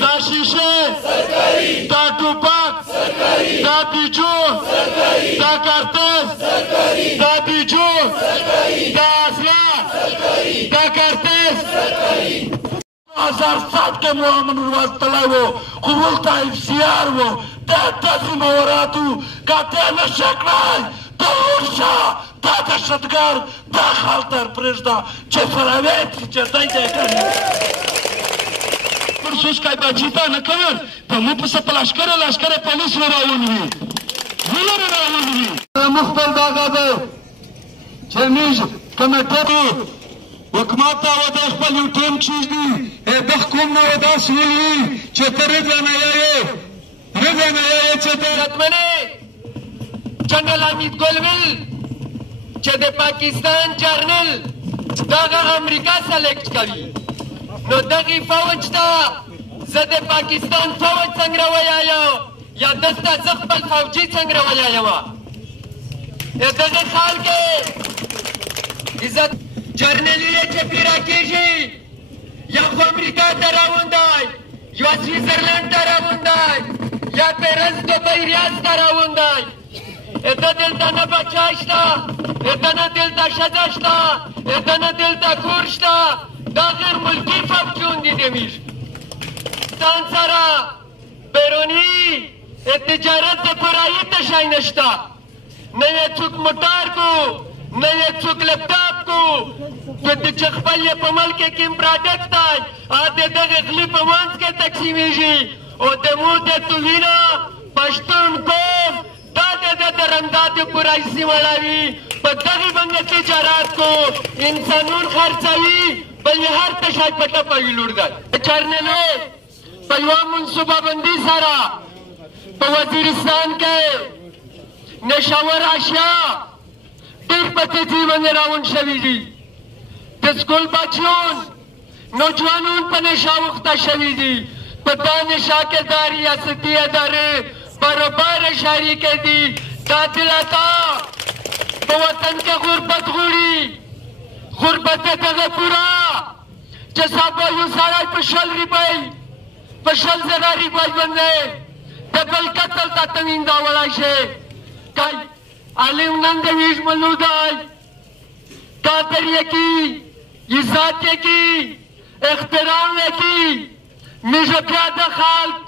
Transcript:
دا شیشه دا ټوپک دا بیجو دا کارتز دا بیجو دا اصله دا کارتز 2007 کې مو امن ورواستلی و خو ورته افسیار و دا داسې مورات و که ته نشه کړی ته ورشه دا دهشتګرد دا خال در پرېږده چې فراویت چې دی دی کړي پرسوس که بچی تا نکول په مو پسې په لشکره پولیس رو راونوي ولرو راونوي موږ خپل دغه دی چې موږ کمیټه دي حکومت ته و دا خپل یو ټیم چیز دي د حکوم نه و داسې ووایي چې ته رضانیه یې چې ته عزتمنې جنرال حمید ګلویل چې د پاکستان جرنل دغه امریکا سلیکټ کوي نو دغې فوج ته زه د پاکستان فوج څنګه راویایم یا دسته زه خپل فوجي څنګه راویایم دغې خال کې عزت جرنلي یې چې پیرا کېږي یا خو امریکا ته راوندی یا سویزرلند ته راوندی یا پیرس دوبۍ ریاض ته راوندی ته دلته نه بچی شته ته نه دلته ښځه شته ته نه دلته کور شته دا غیر ملکي فوجون دي زموږ ځان سره بیروني تجارت د پورایي ته شی نشته نه یې څوک موټر کو نه یې څوک لپټاپ کو چې خپل یې په ملک کې کوم پراډکټ دی د دغې غلي په منځ کې تقسیمېږي او د مو د تووینه پښتون قوم دا د رمداد پورایي سیمه وي په دغې باندې تجارت کو انسانون خرڅوي بل یې هر څه شی په ټپه ویلوړ دی چرنلې په یوه منصوبه بندي سره په وزیرستان کې نشور اشیا ډېر په تیزي باندې راوند شوي دي د سکول بچیون نوجوانون په نشه اوښته شوي دي په دا نشه کې دا ریاستي ادارې برابر شریکې دي دا دلته په وطن کې غربت غواړي غربت یې دغه پوره چې سبا یو سړی په 100 روپۍ په 100 زره روپۍ باندې د بل قتل ته تمینځولی شي که عالم نن د ویش ملو دی قدر یې کي عزت یې کي احترام یې کي موږ بیا د خلک